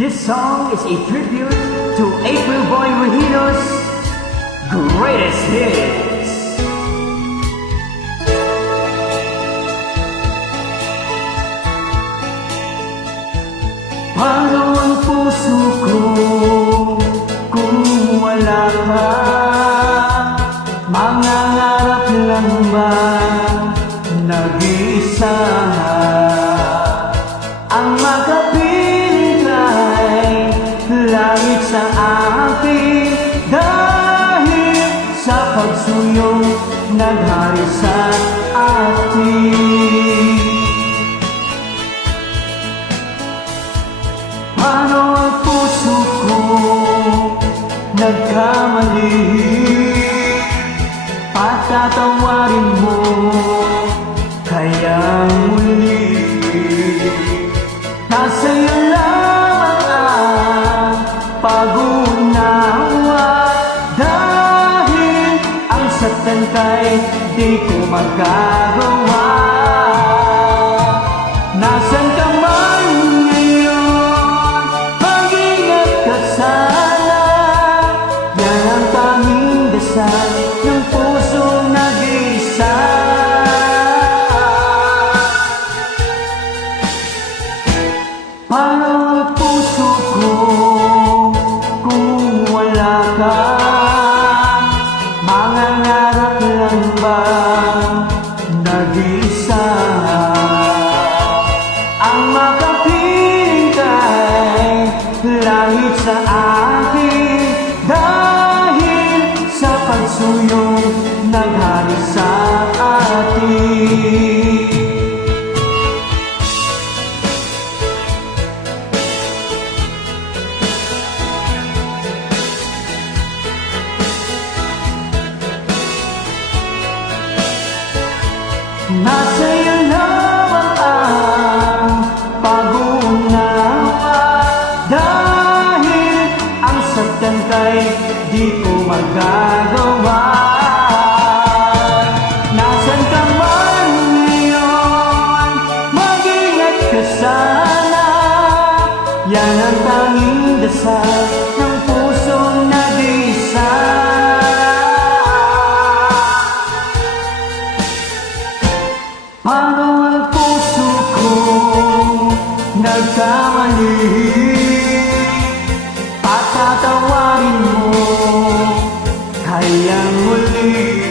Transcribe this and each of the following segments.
This song is a tribute to April Boy Regino's greatest hits. Paano ang puso ko kung wala ka? Mangangarap lang ba nag-iisa? Ang makapiling kay langit sa akin, dahil sa pagsuyong naghari sa atin. Paano ang puso ko nagkamali? Patatawarin mo kaya muli. Nasa iyo lang ang pag-unawa, dahil ang saktan kay di ko magagawa. Nasaan ka man ngayon, mag-ingat ka sana. Yan ang tanging dasal ng pusong nag-iisa. Paano ang puso ko kung wala ka? Mangangarap lang ba nag-iisa? Ang makapiling kay langit sa akin, dahil sa pagsuyong naghari sa atin. Nasa iyo lamang ang pag-unawa, dahil ang saktan kay di ko magagawa. Nasaan ka man ngayon, mag-ingat ka sana. Yan ang tanging dasal ng pusong nag-iisa. Paano ang puso ko nagkamali? Patatawarin mo kaya muli.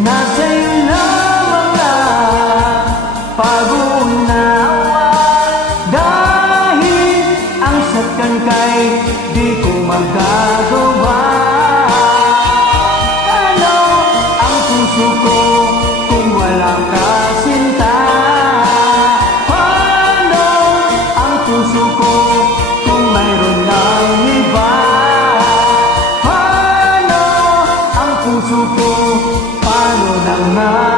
Nasa iyo lamang ang pag-unawa, dahil ang saktan kay di ko magagawa. Ano ang puso ko kung walang kasinta? Paano ang puso ko kung mayroon ng iba? Paano ang puso ko? Paano naman?